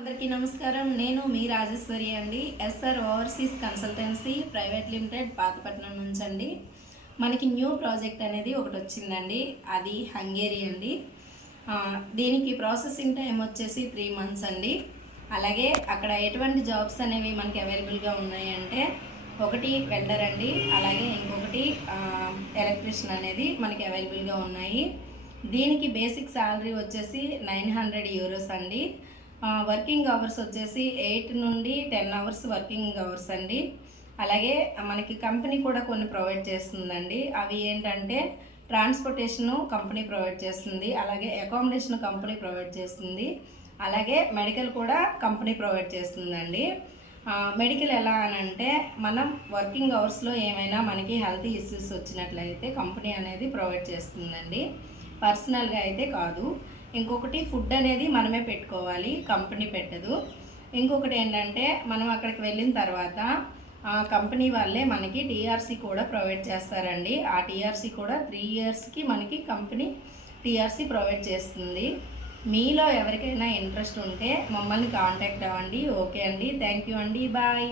అందరికీ నమస్కారం. నేను మీ రాజేశ్వరి అండి. SR overseas consultancy private limited Pathapatnam నుంచి అండి. మనకి న్యూ ప్రాజెక్ట్ అనేది ఒకటి వచ్చిందండి. అది హంగేరీ అండి. దీనికి ప్రాసెసింగ్ టైం వచ్చేసి 3 months అండి. అలాగే అక్కడ ఎటువంటి జాబ్స్ అనేవి మనకి అవైలబుల్గా ఉన్నాయంటే, ఒకటి వెల్డర్ అండి, అలాగే ఇంకొకటి ఎలక్ట్రీషియన్ అనేది మనకి అవైలబుల్గా ఉన్నాయి. దీనికి బేసిక్ శాలరీ వచ్చేసి 900 euros అండి. వర్కింగ్ అవర్స్ వచ్చేసి 8 నుండి 10 hours వర్కింగ్ అవర్స్ అండి. అలాగే మనకి కంపెనీ కూడా కొన్ని ప్రొవైడ్ చేస్తుందండి. అవి ఏంటంటే ట్రాన్స్పోర్టేషను కంపెనీ ప్రొవైడ్ చేస్తుంది, అలాగే అకామిడేషన్ కంపెనీ ప్రొవైడ్ చేస్తుంది, అలాగే మెడికల్ కూడా కంపెనీ ప్రొవైడ్ చేస్తుందండి. మెడికల్ ఎలా అని అంటే, మనం వర్కింగ్ అవర్స్లో ఏమైనా మనకి హెల్త్ ఇష్యూస్ వచ్చినట్లయితే కంపెనీ అనేది ప్రొవైడ్ చేస్తుందండి, పర్సనల్గా అయితే కాదు. ఇంకొకటి ఫుడ్ అనేది మనమే పెట్టుకోవాలి, కంపెనీ పెట్టదు. ఇంకొకటి ఏంటంటే, మనం అక్కడికి వెళ్ళిన తర్వాత కంపెనీ వాళ్ళే మనకి టీఆర్సీ కూడా ప్రొవైడ్ చేస్తారండి. ఆ టీఆర్సీ కూడా 3 yearsకి మనకి కంపెనీ టీఆర్సీ ప్రొవైడ్ చేస్తుంది. మీలో ఎవరికైనా ఇంట్రెస్ట్ ఉంటే మమ్మల్ని కాంటాక్ట్ అవ్వండి. ఓకే అండి, థ్యాంక్ యూ అండి, బాయ్.